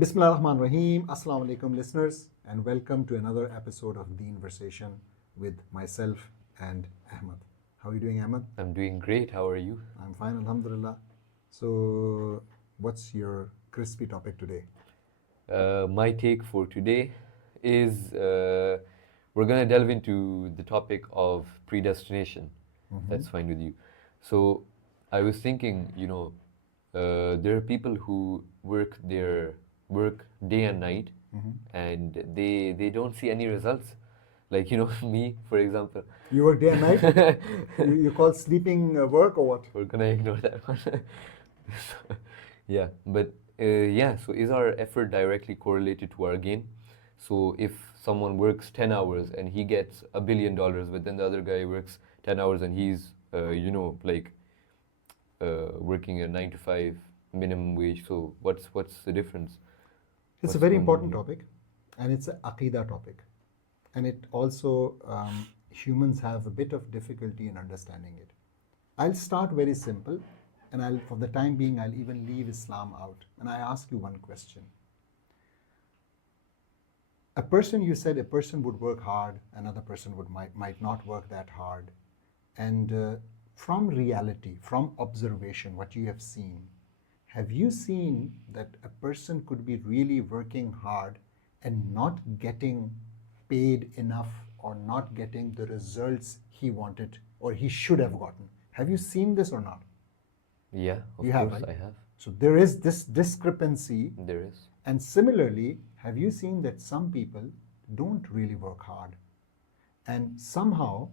Bismillah ar-Rahman Rahim. Assalamu alaikum, listeners, and welcome to another episode of Deenversation with myself and Ahmad. How are you doing, Ahmad? I'm doing great. How are you? I'm fine, alhamdulillah. So, what's your crispy topic today? My take for today is we're going to delve into the topic of predestination. That's fine with you. So, I was thinking, there are people who work day and night, and they don't see any results. Like, me, for example. You work day and night? you call sleeping work or what? We're gonna ignore that one. Yeah, but so is our effort directly correlated to our gain? So if someone works 10 hours and he gets $1 billion, but then the other guy works 10 hours and he's, working a 9 to 5 minimum wage, so what's the difference? It's a very important topic, and it's an Aqidah topic. And it also, humans have a bit of difficulty in understanding it. I'll start very simple, and for the time being, I'll even leave Islam out. And I ask you one question. You said a person would work hard, another person might not work that hard. And from reality, from observation, what you have seen, have you seen that a person could be really working hard and not getting paid enough or not getting the results he wanted or he should have gotten? Have you seen this or not? Yeah, of You course have, right? I have. So there is this discrepancy. There is. And similarly, have you seen that some people don't really work hard and somehow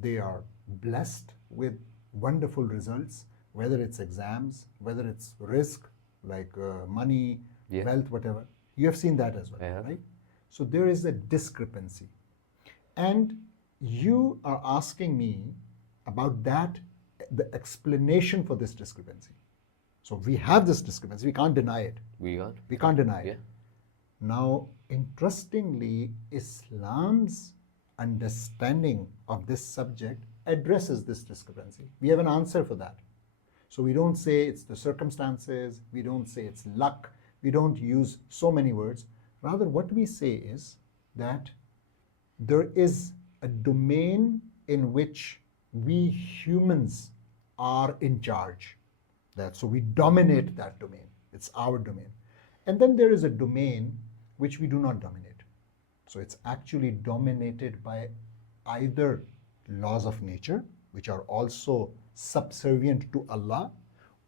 they are blessed with wonderful results, whether it's exams, whether it's risk, like money, wealth, whatever. You have seen that as well, right? So there is a discrepancy. And you are asking me about that, the explanation for this discrepancy. So we have this discrepancy, we can't deny it. We can't deny it. Now, interestingly, Islam's understanding of this subject addresses this discrepancy. We have an answer for that. So we don't say it's the circumstances, we don't say it's luck, we don't use so many words. Rather, what we say is that there is a domain in which we humans are in charge. So we dominate that domain. It's our domain. And then there is a domain which we do not dominate. So it's actually dominated by either laws of nature, which are also subservient to Allah,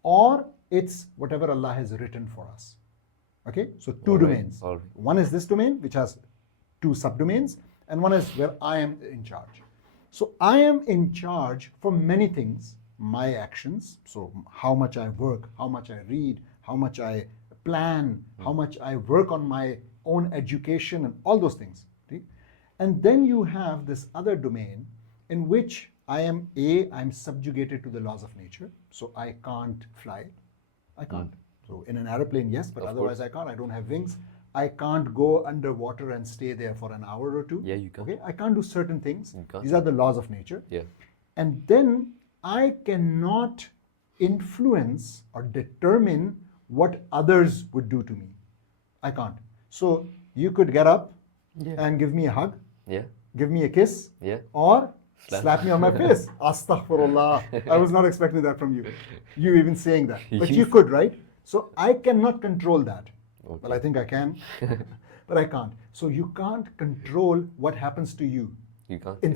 or it's whatever Allah has written for us. Okay, so two domains. All right. One is this domain, which has two subdomains, and one is where I am in charge. So I am in charge for many things, my actions, so how much I work, how much I read, how much I plan, how much I work on my own education and all those things. Okay? And then you have this other domain in which I'm subjugated to the laws of nature, so I can't fly. I can't. So in an aeroplane, yes, but otherwise I can't. I don't have wings. I can't go underwater and stay there for an hour or two. Yeah, you can. Okay, I can't do certain things. You can't. These are the laws of nature. Yeah. And then I cannot influence or determine what others would do to me. I can't. So you could get up and give me a hug, give me a kiss, or slap me on my face. Astaghfirullah. I was not expecting that from you. You even saying that. But you could, right? So I cannot control that. Okay. Well, I think I can, but I can't. So you can't control what happens to you. You can't. In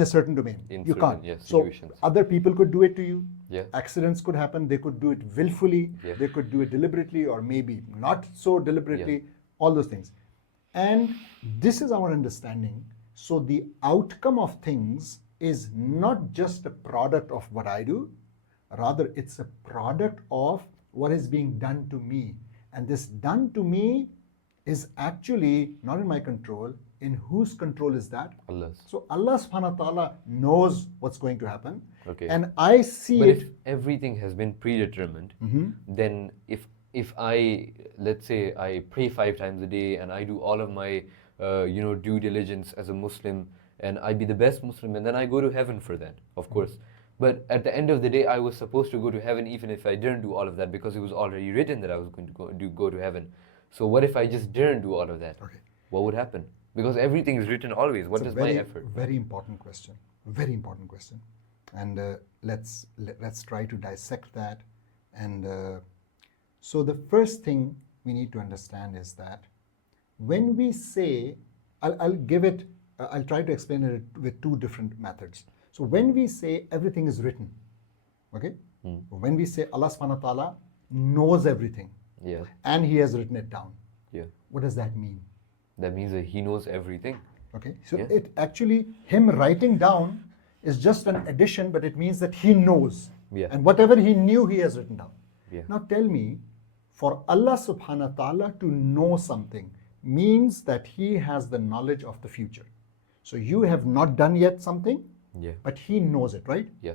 a certain domain. You can't. So other people could do it to you. Yeah. Accidents could happen. They could do it willfully. Yeah. They could do it deliberately or maybe not so deliberately. Yeah. All those things. And this is our understanding. So the outcome of things is not just a product of what I do. Rather, it's a product of what is being done to me. And this done to me is actually not in my control. In whose control is that? Allah's. So Allah subhanahu wa ta'ala knows what's going to happen. Okay. And I see but it. If everything has been predetermined, then if I, let's say I pray 5 times a day and I do all of my due diligence as a Muslim and I be the best Muslim and then I go to heaven for that, of course. But at the end of the day, I was supposed to go to heaven even if I didn't do all of that because it was already written that I was going to go to heaven. So what if I just didn't do all of that? Okay. What would happen? Because everything is written always. What It's is a very, my effort? very important question. Very important question. And let's try to dissect that. And so the first thing we need to understand is that when we say, I'll try to explain it with two different methods. So when we say everything is written, okay? When we say Allah subhanahu wa ta'ala knows everything, Yeah. and He has written it down, Yeah. what does that mean? That means that He knows everything. Okay, so Yeah. it actually, Him writing down is just an addition, but it means that He knows. Yeah. And whatever He knew, He has written down. Yeah. Now tell me, for Allah subhanahu wa ta'ala to know something means that He has the knowledge of the future. So you have not done yet something, Yeah. but He knows it, right? Yeah.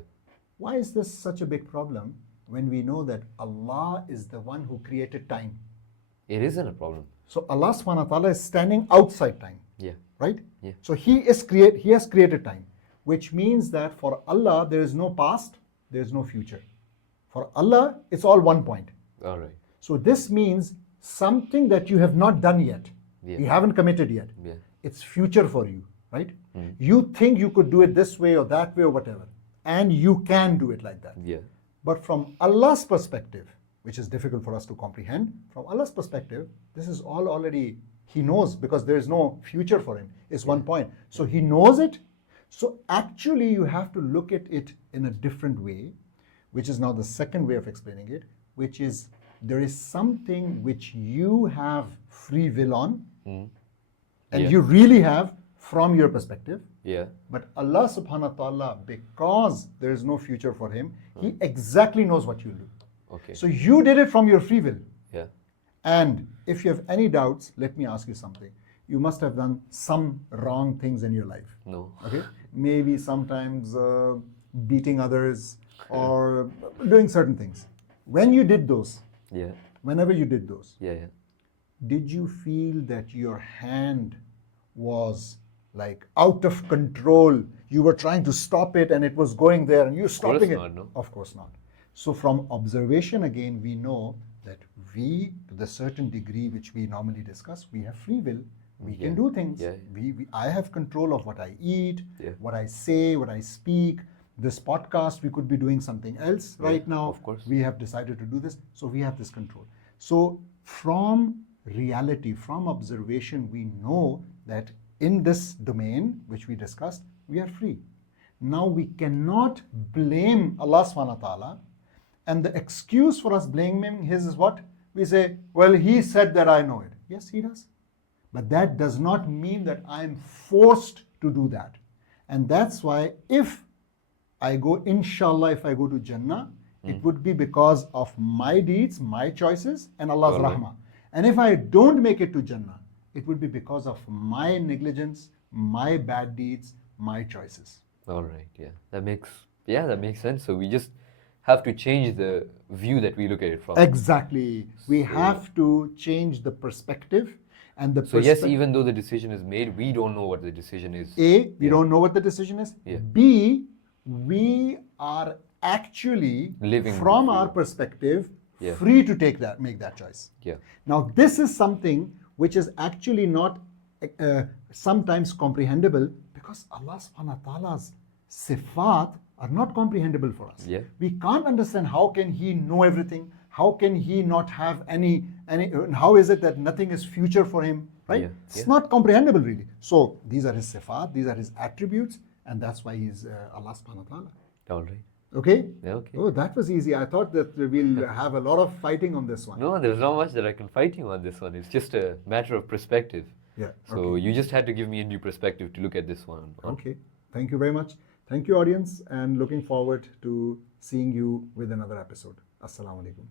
Why is this such a big problem when we know that Allah is the one who created time? It isn't a problem. So Allah subhanahu wa ta'ala is standing outside time. Yeah. Right? Yeah. So He has created time, which means that for Allah there is no past, there is no future. For Allah, it's all one point. All right. So this means something that you have not done yet, Yeah. you haven't committed yet. Yeah. It's future for you, right? You think you could do it this way or that way or whatever, and you can do it like that. Yeah. But from Allah's perspective, which is difficult for us to comprehend, from Allah's perspective, this is all already, He knows, because there is no future for Him. It's one point. So He knows it. So actually you have to look at it in a different way, which is now the second way of explaining it, which is there is something which you have free will on, and Yeah. you really have from your perspective. Yeah. But Allah subhanahu wa ta'ala, because there is no future for Him, He exactly knows what you'll do. Okay. So you did it from your free will. Yeah. And if you have any doubts, let me ask you something. You must have done some wrong things in your life. No. Okay? Maybe sometimes beating others or doing certain things. When you did those, Yeah. whenever you did those, Yeah. Yeah. did you feel that your hand was like out of control? You were trying to stop it and it was going there and you're stopping it? not, no. Of course not. So from observation again, we know that we, to the certain degree which we normally discuss, we have free will. We can do things. Yeah. I have control of what I eat, Yeah. what I say, what I speak. This podcast, we could be doing something else right now. of course. We have decided to do this, so we have this control. So from reality, from observation, we know that in this domain which we discussed, we are free. Now we cannot blame Allah subhanahu wa ta'ala, and the excuse for us blaming His is what? We say, well, He said that I know it. Yes, He does. But that does not mean that I am forced to do that. And that's why if I go, inshallah, if I go to Jannah, it would be because of my deeds, my choices, and Allah's Alright. rahmah. And if I don't make it to Jannah, it would be because of my negligence, my bad deeds, my choices. All right. Yeah. That makes sense. So we just have to change the view that we look at it from. Exactly. We So- have to change the perspective. And the So yes, even though the decision is made, we don't know what the decision is. A, we don't know what the decision is. Yeah. B, we are actually, Living from free. our perspective, Yeah. free to make that choice. Yeah. Now, this is something which is actually not sometimes comprehensible because Allah subhanahu wa ta'ala's sifat are not comprehensible for us. Yeah. We can't understand how can He know everything? How can He not have any how is it that nothing is future for Him? Right? Yeah. It's Yeah. not comprehensible really. So these are His sifat, these are His attributes, and that's why He's Allah subhanahu wa ta'ala. All right. Okay? Yeah, okay. Oh, that was easy. I thought that we'll have a lot of fighting on this one. No, there's not much that I can fight you on this one. It's just a matter of perspective. Yeah. So okay. you just had to give me a new perspective to look at this one. Okay. Thank you very much. Thank you, audience, and looking forward to seeing you with another episode. Assalamu alaikum.